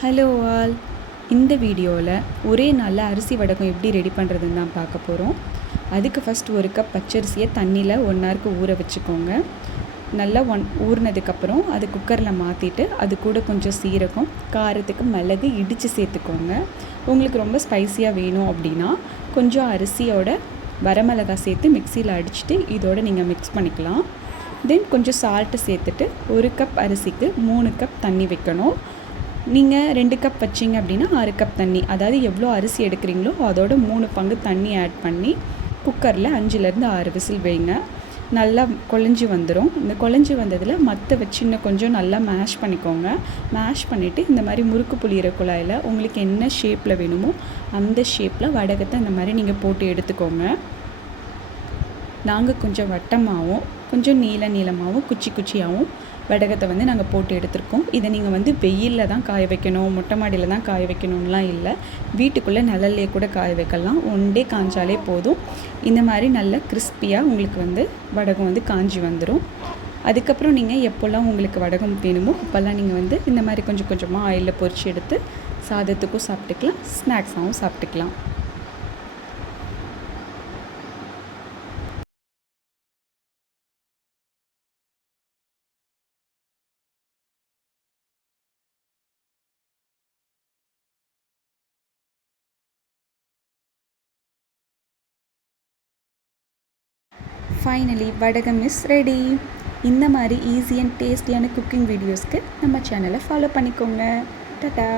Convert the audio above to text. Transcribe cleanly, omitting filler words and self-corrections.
Hello all. இந்த வீடியோவில் ஒரே நல்ல அரிசி வடகம் எப்படி ரெடி பண்ணுறதுன்னு தான் பார்க்க போகிறோம். அதுக்கு ஃபஸ்ட் ஒரு கப் பச்சரிசியை தண்ணியில் 1 ஹவருக்கு ஊற வச்சுக்கோங்க. நல்லா ஊறினதுக்கப்புறம் அது குக்கரில் மாற்றிட்டு அது கூட கொஞ்சம் சீரகம், காரத்துக்கு மிளகு இடித்து சேர்த்துக்கோங்க. உங்களுக்கு ரொம்ப ஸ்பைஸியாக வேணும் அப்படின்னா கொஞ்சம் அரிசியோட வரமிளகாய் சேர்த்து மிக்சியில் அடிச்சுட்டு இதோட நீங்கள் மிக்ஸ் பண்ணிக்கலாம். தென் கொஞ்சம் சால்ட்டு சேர்த்துட்டு 1 கப் அரிசிக்கு 3 கப் தண்ணி வைக்கணும். நீங்கள் 2 கப் வச்சிங்க அப்படின்னா 6 கப் தண்ணி, அதாவது எவ்வளோ அரிசி எடுக்கிறீங்களோ அதோட 3 பங்கு தண்ணி ஆட் பண்ணி குக்கரில் 5லேருந்து 6 விசில் வைங்க. நல்லா குழஞ்சி வந்துடும். இந்த குழஞ்சி வந்ததில் மற்ற வச்சு இன்னும் கொஞ்சம் நல்லா மேஷ் பண்ணிக்கோங்க. மேஷ் பண்ணிவிட்டு இந்த மாதிரி முறுக்கு புளியிற குழாயில் உங்களுக்கு என்ன ஷேப்பில் வேணுமோ அந்த ஷேப்பில் வடகத்தை இந்த மாதிரி நீங்கள் போட்டு எடுத்துக்கோங்க. நாங்கள் கொஞ்சம் வட்டமாகவும் கொஞ்சம் நீளமாகவும் குச்சியாகவும் வடகத்தை நாங்கள் போட்டு எடுத்துருக்கோம். இதை நீங்கள் வெயிலில் தான் காய வைக்கணும், மொட்டை மாடியில் தான் காய வைக்கணும்லாம் இல்லை. வீட்டுக்குள்ளே நிழல்லே கூட காய வைக்கலாம். 1 டே காய்ஞ்சாலே போதும். இந்த மாதிரி நல்ல கிறிஸ்பியாக உங்களுக்கு வடகம் காஞ்சி வந்துடும். அதுக்கப்புறம் நீங்கள் எப்போல்லாம் உங்களுக்கு வடகம் வேணுமோ அப்போல்லாம் நீங்கள் இந்த மாதிரி கொஞ்சம் கொஞ்சமாக ஆயிலில் பொரித்து எடுத்து சாதத்துக்கும் சாப்பிட்டுக்கலாம், ஸ்நாக்ஸாகவும் சாப்பிட்டுக்கலாம். ஃபைனலி வடகம் இஸ் ரெடி. இந்த மாதிரி ஈஸி அண்ட் டேஸ்டியான குக்கிங் வீடியோஸ்க்கு நம்ம சேனலை ஃபாலோ பண்ணிக்கோங்க. டாடா.